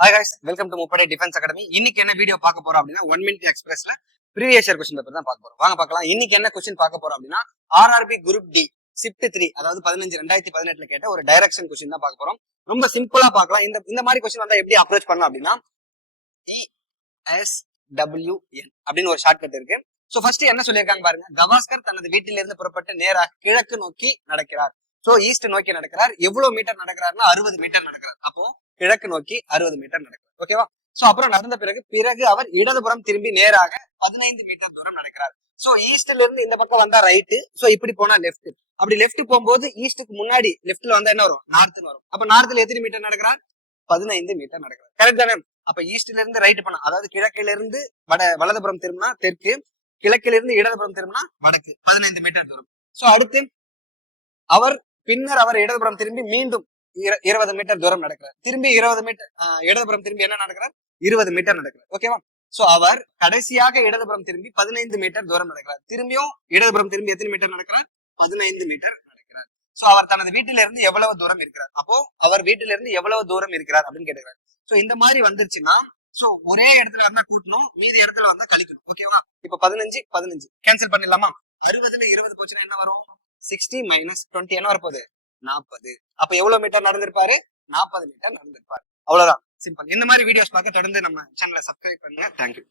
Hi guys welcome to Muppadai defence academy இன்னைக்கு என்ன video பார்க்க போறோம் அப்படின்னா ஒன் மினிட் எக்ஸ்பிரஸ்ல ப்ரீவியஸ் இயர் கொஸ்டின் பேப்பர் தான் பார்க்க போறோம். வாங்க பார்க்கலாம். இன்னைக்கு என்ன கொஸ்டின் பார்க்க போறோம் அப்படின்னா RRB group D shift three அதாவது பதினஞ்சு ரெண்டாயிரத்தி பதினெட்டுல கேட்ட ஒரு டைரக்ஷன் கொஸ்டின் தான் பார்க்க போறோம். ரொம்ப சிம்பிளா பார்க்கலாம். இந்த இந்த மாதிரி கொஸ்டின் வந்தா எப்படி அப்ரோச் பண்ணலாம் அப்படின்னா இஎஸ்டபிள்யூஎன் அப்படின்னு ஒரு ஷார்ட்கட் இருக்கு. சோ ஃபர்ஸ்ட் என்ன சொல்லியிருக்காங்க பாருங்க. கவாஸ்கர் தனது வீட்டிலிருந்து புறப்பட்டு நேராக கிழக்கு நோக்கி நடக்கிறார். சோ ஈஸ்ட் நோக்கி நடக்கிறார். எவ்வளவு மீட்டர் நடக்கிறார்னா அறுபது மீட்டர் நடக்கிறார். அப்போ கிழக்கு நோக்கி அறுபது மீட்டர் நடக்கிறார் ஓகேவா சோ அப்புறம் நடந்த பிறகு பிறகு அவர் இடதுபுறம் திரும்பி நேராக பதினைந்து மீட்டர் தூரம் நடக்கிறார். சோ ஈஸ்ட்ல இருந்து இந்த பக்கம் வந்தா ரைட்டு சோ இப்படி போனா லெஃப்ட் அப்படி லெஃப்ட் போகும்போது ஈஸ்ட்டுக்கு முன்னாடி லெஃப்ட்ல வந்தா என்ன வரும்? நார்த்னு வரும். அப்ப நார்த்ல எத்தனை மீட்டர் நடக்கிறார்? பதினைந்து மீட்டர் நடக்கிறார். கரெக்ட் தானே? அப்ப ஈஸ்ட்ல இருந்து ரைட் போனா அதாவது கிழக்கில இருந்து வட வலதுபுறம் திரும்பினா தெற்கு கிழக்கில இருந்து இடதுபுறம் திரும்பினா வடக்கு. பதினைந்து மீட்டர் தூரம். சோ அடுத்து அவர் பின்னர் அவர் இடதுபுறம் திரும்பி மீண்டும் இருபது மீட்டர் தூரம் நடக்கிறார். திரும்பி இருபது மீட்டர் இடதுபுறம் திரும்பி என்ன நடக்கிறார்? இருபது மீட்டர் நடக்கிறார். ஓகேவா சோ அவர் கடைசியாக இடதுபுறம் திரும்பி பதினைந்து மீட்டர் தூரம் நடக்கிறார். திரும்பியும் இடதுபுறம் திரும்பி எத்தனை மீட்டர் நடக்கிறார்? பதினைந்து மீட்டர் நடக்கிறார். சோ அவர் தனது வீட்டில இருந்து எவ்வளவு தூரம் இருக்கிறார்? அப்போ அவர் வீட்டில இருந்து எவ்வளவு தூரம் இருக்கிறார் அப்படின்னு கேட்டுக்கிறார். சோ இந்த மாதிரி வந்துருச்சுன்னா சோ ஒரே இடத்துல இருந்தா கூட்டணும் மீதி இடத்துல வந்தா கழிக்கணும். ஓகேவா இப்ப பதினஞ்சு பதினஞ்சு. கேன்சல் பண்ணிடலாமா? அறுபதுல இருபது போச்சுன்னா என்ன வரும்? சிக்ஸ்டி மைனஸ் டுவெண்ட்டி என்ன வரப்போகுது? நாற்பது அப்ப எவ்வளவு மீட்டர் நடந்திருப்பாரு? நாற்பது மீட்டர் நடந்திருப்பாரு. அவ்வளவுதான். சிம்பிள் இந்த மாதிரி வீடியோஸ் பார்க்க தொடர்ந்து நம்ம சேனலை சப்ஸ்கிரைப் பண்ணுங்க. தேங்க்யூ